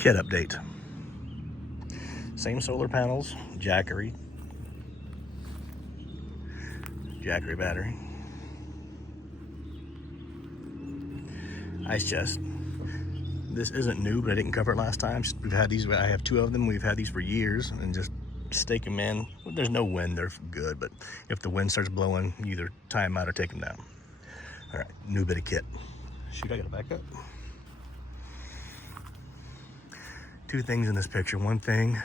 Kit update. Same solar panels, Jackery battery, ice chest. This isn't new, but I didn't cover it last time. We've had these, I have 2 of them. We've had these for years, and just stake them in. There's no wind, they're good, but if the wind starts blowing, you either tie them out or take them down. All right, new bit of kit. Shoot, I gotta back up. 2 things in this picture. One thing,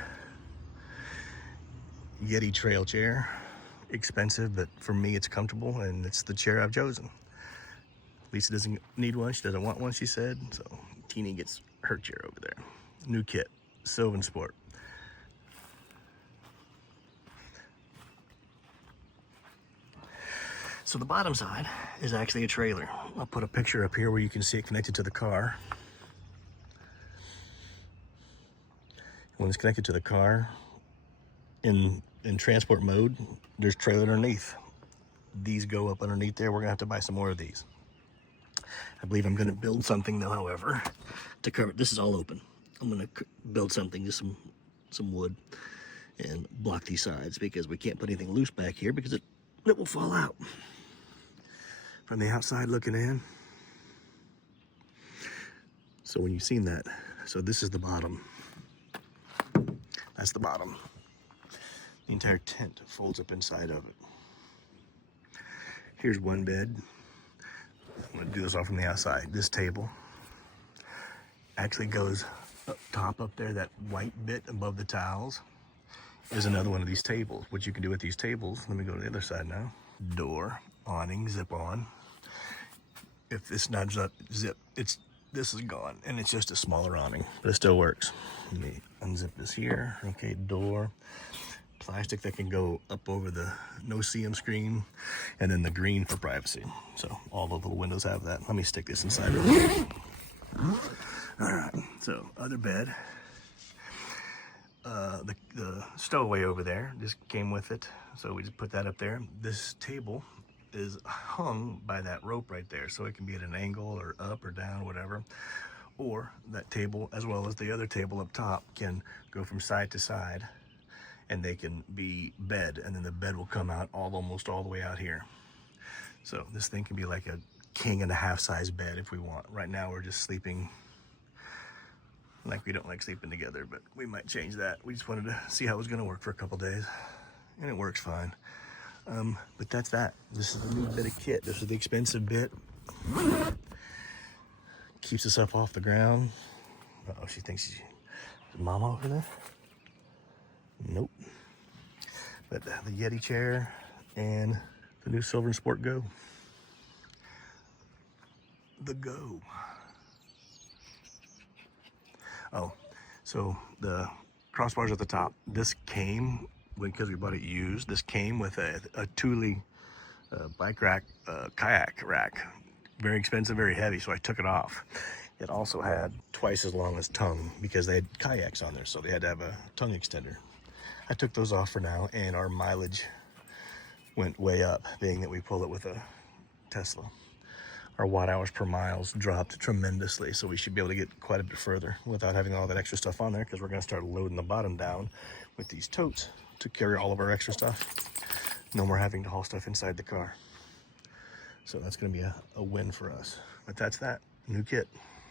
Yeti trail chair. Expensive, but for me it's comfortable, and it's the chair I've chosen. Lisa doesn't need one, she doesn't want one, she said, so Teeny gets her chair over there. New kit, SylvanSport. So the bottom side is actually a trailer. I'll put a picture up here where you can see it connected to the car. When it's connected to the car in transport mode, there's trailer underneath. These go up underneath there. We're gonna have to buy some more of these. I believe I'm gonna build something though, however, to cover. This is all open. I'm gonna build something, just some wood, and block these sides because we can't put anything loose back here because it will fall out. From the outside looking in. So when you've seen that, so this is the bottom. That's the bottom. The entire tent folds up inside of it. Here's one bed. I'm gonna do this all from the outside. This table actually goes up top up there, that white bit above the towels is another one of these tables. What you can do with these tables, let me go to the other side now. Door, awning, zip on. If it's not zip, this is gone, and it's just a smaller awning, but it still works. Let me unzip this here. Okay, door. Plastic that can go up over the no-see-em screen, and then the green for privacy. So all the little windows have that. Let me stick this inside. All right, so other bed. The stowaway over there just came with it, so we just put that up there. This table is hung by that rope right there, so it can be at an angle or up or down, whatever. Or that table, as well as the other table up top, can go from side to side, and they can be bed, and then the bed will come out almost all the way out here. So this thing can be like a king and a half size bed if we want. Right now we're just sleeping like we don't like sleeping together, but we might change that. We just wanted to see how it was gonna work for a couple days, and it works fine. But that's that. This is the new bit of kit. This is the expensive bit. Keeps us up off the ground. Uh-oh, she thinks she's mama over there. Nope. But the Yeti chair and the new SylvanSport Go. The Go. Oh, so the crossbars at the top. This came, because we bought it used, this came with a Thule bike rack, kayak rack. Very expensive, very heavy, so I took it off. It also had twice as long as tongue because they had kayaks on there, so they had to have a tongue extender. I took those off for now, and our mileage went way up, being that we pull it with a Tesla. Our watt hours per miles dropped tremendously, so we should be able to get quite a bit further without having all that extra stuff on there, because we're going to start loading the bottom down with these totes to carry all of our extra stuff. No more having to haul stuff inside the car. So that's going to be a win for us. But that's that. New kit.